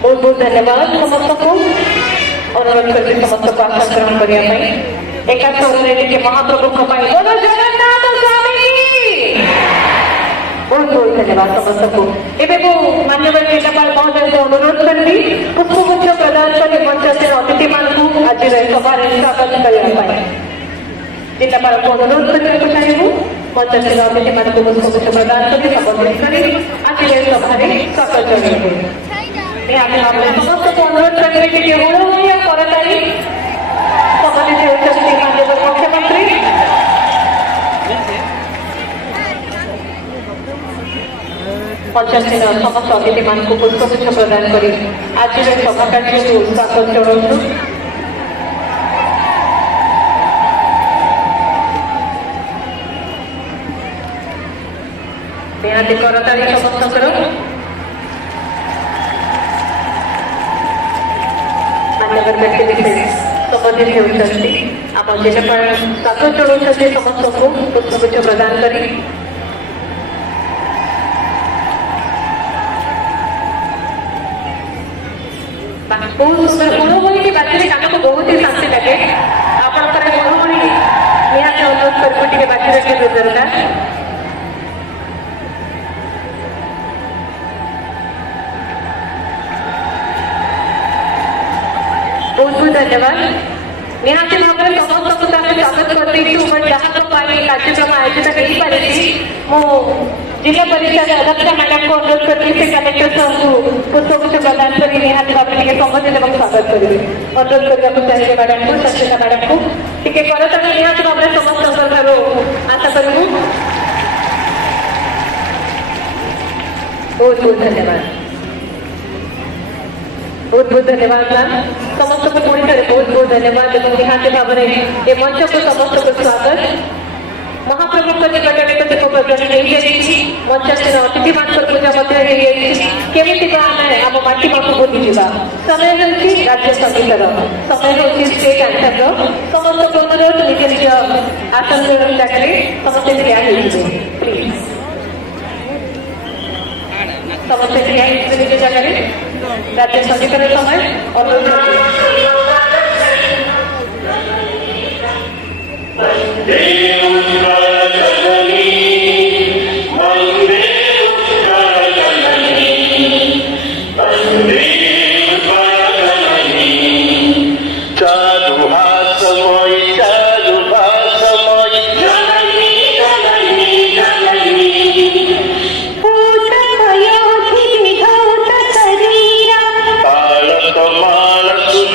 बहुत बहुत धन्यवाद समस्त को अनुरोध करते समस्त को आसन ग्रहण करने एका स्वर के महाप्रभु बोलो जगन्नाथ स्वामी की बहुत बहुत धन्यवाद समस्त को एवं को मान्यवर जिलापाल महोदय को अनुरोध करी पुष्पगुच्छ प्रदान कर मंच से अतिथि मान आज सभा स्वागत करने जिलापाल को अनुरोध करने चाहिए मंच से अतिथि मान पुष्पगुच्छ प्रदान कर संबोधित कर आज सभा स्वागत करेंगे समस्त को अनुरोध करने के लिए करताली संबंधित होती माननीय मुख्यमंत्री पंचायत समस्त अतिथि मान पुष्पगुच्छ प्रदान कर आज सभा कार्य को स्वागत जनाऊँ निहाती करताली समस्त मान्यवर व्यक्ति विशेष संबंधित होती आम जिलापाल स्वागत जनाऊँ समस्त को पुष्पगुच्छ प्रदान कर बहुत सुंदर गुणमणि की बाजी गाना को बहुत ही शांति लगे आपंकर गुणमणि निहाती अनुरोध कर बाजी रखे दरकार बहुत बहुत धन्यवाद निहाती भाव में समस्त को स्वागत कर जहाँ कार्यक्रम आयोजित कर जिला परिषद अध्यक्ष मैडम को अनुरोध करती कलेक्टर साहब को पुष्पगुच्छ प्रदान कर निहाती भाव में संबोधित और स्वागत करेंगे अनुरोध करने चाहिए मैडम को सचेता मैडम को टी करताली निहाती भाव में समस्त आशा करूँ बहुत बहुत धन्यवाद बहुत बहुत धन्यवाद मैम समस्त को पुणी थे बहुत बहुत धन्यवाद निहाती भाव में मंच को समस्त को स्वागत महाप्रभु निकट में तो देखो मंच से अतिथि मान पूजा केमी आम माटी माँ को भूली जा समय हूँ राज्य संगीतर समय हूँ स्टेट आंसर समस्त को अनुरोध निज निज आसन जगह समस्ते ठिया प्लीज समस्ते ठिया निज जगह राज्य संगीतर समय अनुरोध Malas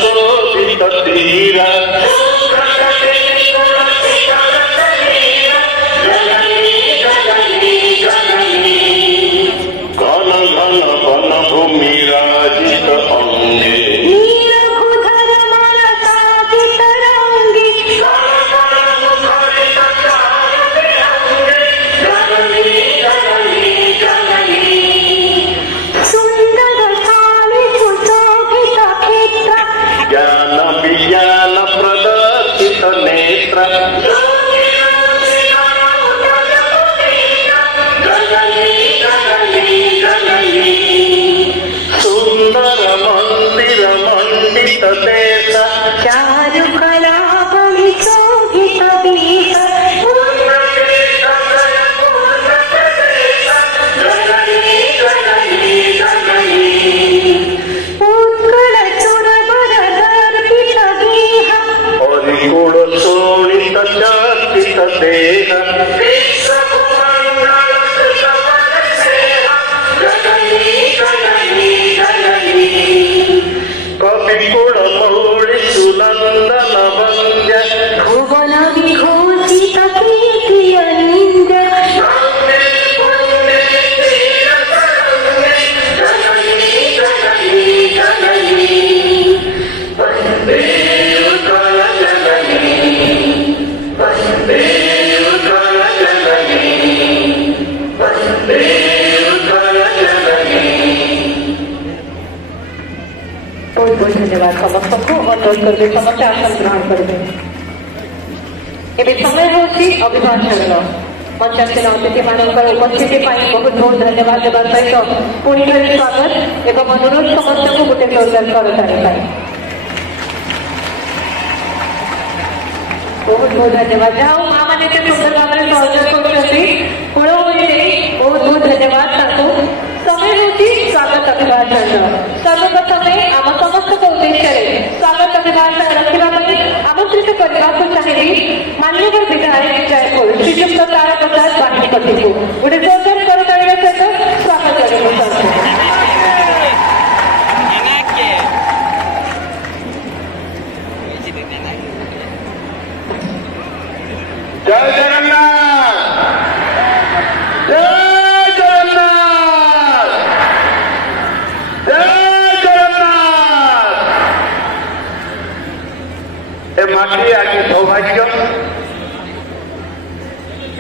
देश चारु कला बलि शोभित वेश उत्कल सुर वरदर्पित गेह हरिकुल शोणित चर्चित देह कविकुल मौळि सुनंदन वन्द्य भुवन विघोषित कीर्ति अनिन्द्य बहुत बहुत धन्यवाद समस्त को अनुरोध करते समस्त आसन ग्रहण करेंगे एवं समय होची अभिभाषण मंचासीन अतिथि मानकर उपस्थिति बहुत बहुत धन्यवाद देवा सहित पुणी थी स्वागत एवं अनुरोध समस्त को गोटे जोरदार करताली बहुत बहुत धन्यवाद जहाँ माँ मैंने सुंदर भाव में सहयोग कर बहुत बहुत धन्यवाद समय होती स्वागत अभिभाषण सर्वप्रथम आम समस्त उद्देश्य स्वागत अभिभाषण रखा आमंत्रित करने को चाहिए माननीय विधायक जयपुर श्रीजुक्त तारा प्रसाद बाहिपति को गोटे जोरदार करताली सहित स्वागत करेंगे जय जगन्नाथ जय जगन्नाथ जय जगन्नाथ ए माटी आज सौभाग्य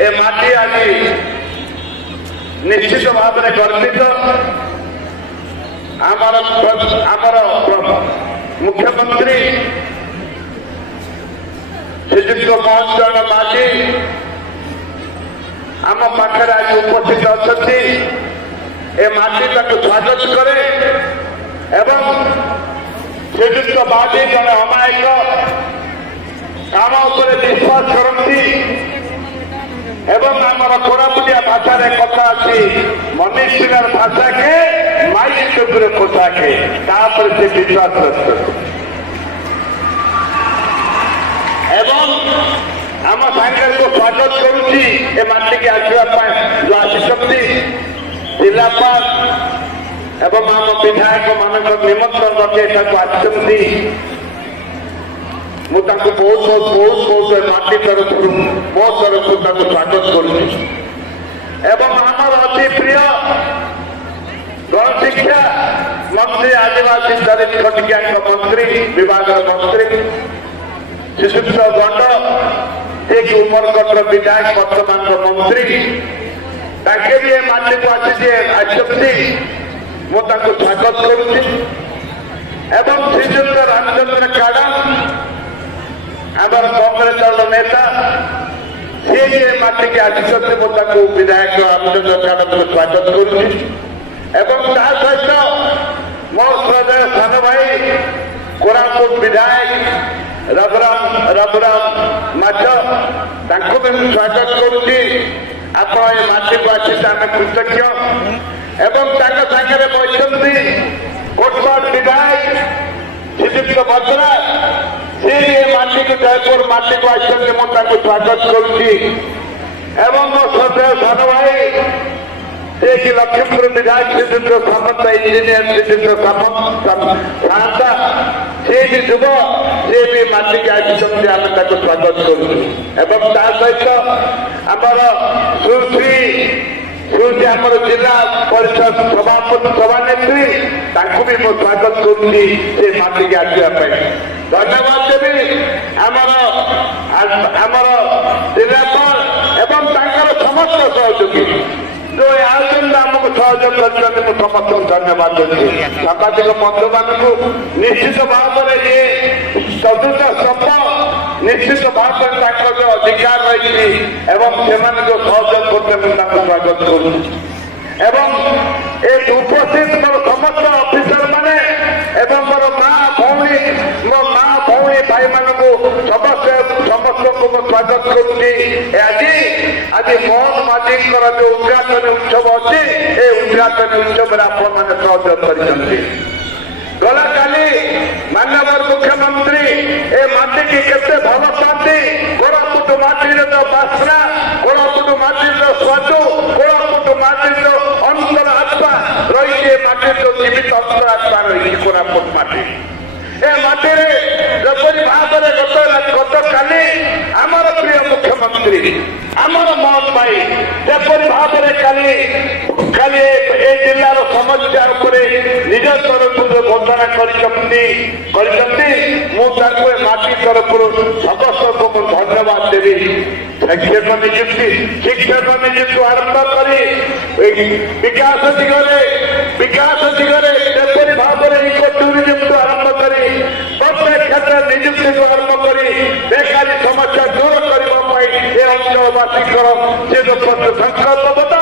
ए माटी आज निश्चित भाव में गर्वित आमर मुख्यमंत्री श्रीजुक्त मोहन चरण माझी आम पाखे आज उपस्थित अच्छा ए माटी स्वागत करे एवं श्रीजुक्त माझी जड़े अमायिक काम उपर विश्वास करती एवं आमर कोरापुटिया भाषा कथा अच्छी मनीष सिंह भाषा के माइक कथा के से विश्वास रखते एवं आम सांगे को स्वागत करुच्ची ए माटी की आसवा जो आसी जिलापाल एवं आम विधायक मान निमंत्रण रखे आसती मुझे बहुत बहुत बहुत बहुत माटी तरफ मो तरफ स्वागत करुच्ची एवं आमर अति प्रिय गणशिक्षा मंत्री आदिवासी दलित खटिया मंत्री विभाग मंत्री श्रीजुक्त गंड एक उमरगढ़ विधायक वर्तमान मंत्री ताके भी माटी को आसती मुझे स्वागत करुच्ची एवं श्रीजुक्त रामचंद्र काड़ा आमर कांग्रेस दल नेता सी माटी की आसती मुझे विधायक रामचंद्र काड़ा को स्वागत करुच्ची एवं ता सहित मो श्रद्धेय सान भाई कोरापुट विधायक रघुराम माछ भी स्वागत करुच्ची आप माटी को आसी आम कृतज्ञ एवं सागे बसती कोटपाड़ विधायक श्रीजुक्त भद्रा सी माटी को जयपुर माटी को आसती मुझे स्वागत करुच्ची एवं मो श्रद्धेय सान भाई एक लक्ष्मीपुर विधायक श्रीजुक्त सामंत इंजीनियर श्रीजुक्त सामंता सी भी जुब सी भी माटी के आसती आम स्वागत करुँ एवं ता सहित आमर सुश्री आमर जिला परिषद सभानेत्री भी मो स्वागत करुँगी से माटी के आसवाई धन्यवाद देवी आमर जिलापाल एवं समस्त सहयोगी जो आयोजन आमको सहयोग कर समस्त धन्यवाद दूसरी सामाजिक बंधु मान निश्चित भाव में ये चतुर्थ स्तंभ निश्चित भाव में जो अधिकार रही एवं से जो सहयोग करते स्वागत करूँ एवं एक उपस्थित मोर समस्त अफिसर माने एवं मोर माँ भौणी समस्त को स्वागत करुच्ची आज आज मोहन माझी जो उद्घाटन उत्सव अच्छी ये उद्घाटन उत्सव आपण मैंने सहयोग कर गला काली माननीय मुख्यमंत्री ए माटी की केते भल पाती कोरापुट माटी जो बास्ना कोरापुट माटी स्वाद कोरापुट माटी अंतर आत्मा रही माटी जो जीवित अंतर आत्मा रही कोरापुट माटी ए माटी जपरी भाव में गत काली आमर प्रिय मुख्यमंत्री आमर मोहन भाई जपरी भाव में काली खाली ए जिलार समस्या निज तरफ घोषणा माटी तरफ समस्त को धन्यवाद देवी शिक्षक नियुक्ति आरंभ कर विकास दिगरे जपरी भाव में इको टूरिज्म आरंभ कर प्रत्येक क्षेत्र नियुक्ति को आरंभ कर बेकारी समस्या दूर करने अंचलवासी से संकल्पबद्ध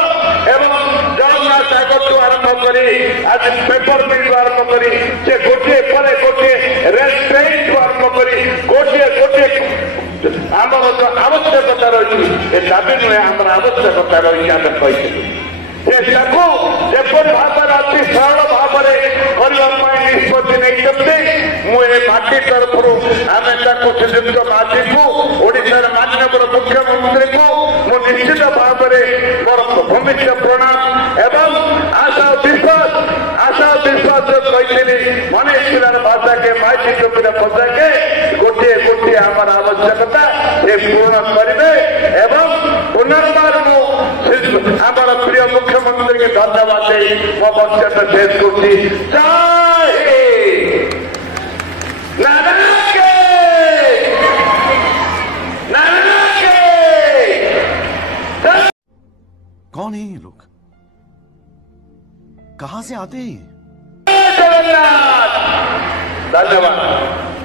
एवं जगन्नाथ सागर आरंभ कर आज पेपर मिल आरंभ कर गोटे पर गोटे रेल ट्रेन आरंभ कर गोटे गोटे आम आवश्यकता रही दाबी नुहे आम आवश्यकता रही आम कही जेपरी भाव में अति सरल भाव में निष्पत्ति नहीं मुझे माटी तरफ आम श्रीजुक्त माझी को ओडार माननीय मुख्यमंत्री को मुझे निश्चित भाव में मोर भूमिष्ठ प्रणाम एवं आशा विश्वास कही मने जिलार भाषा के माझी टोपी फसा के गोटे गोटे आम आवश्यकता ये पूर्ण करेंगे एवं पुनर्बार आमर प्रिय मुख्यमंत्री के धन्यवाद दे मो वक्तव्य शेष करुच्ची जय हिंद कौन है ये लोग? कहां से आते हैं? जगन्नाथ। धन्यवाद।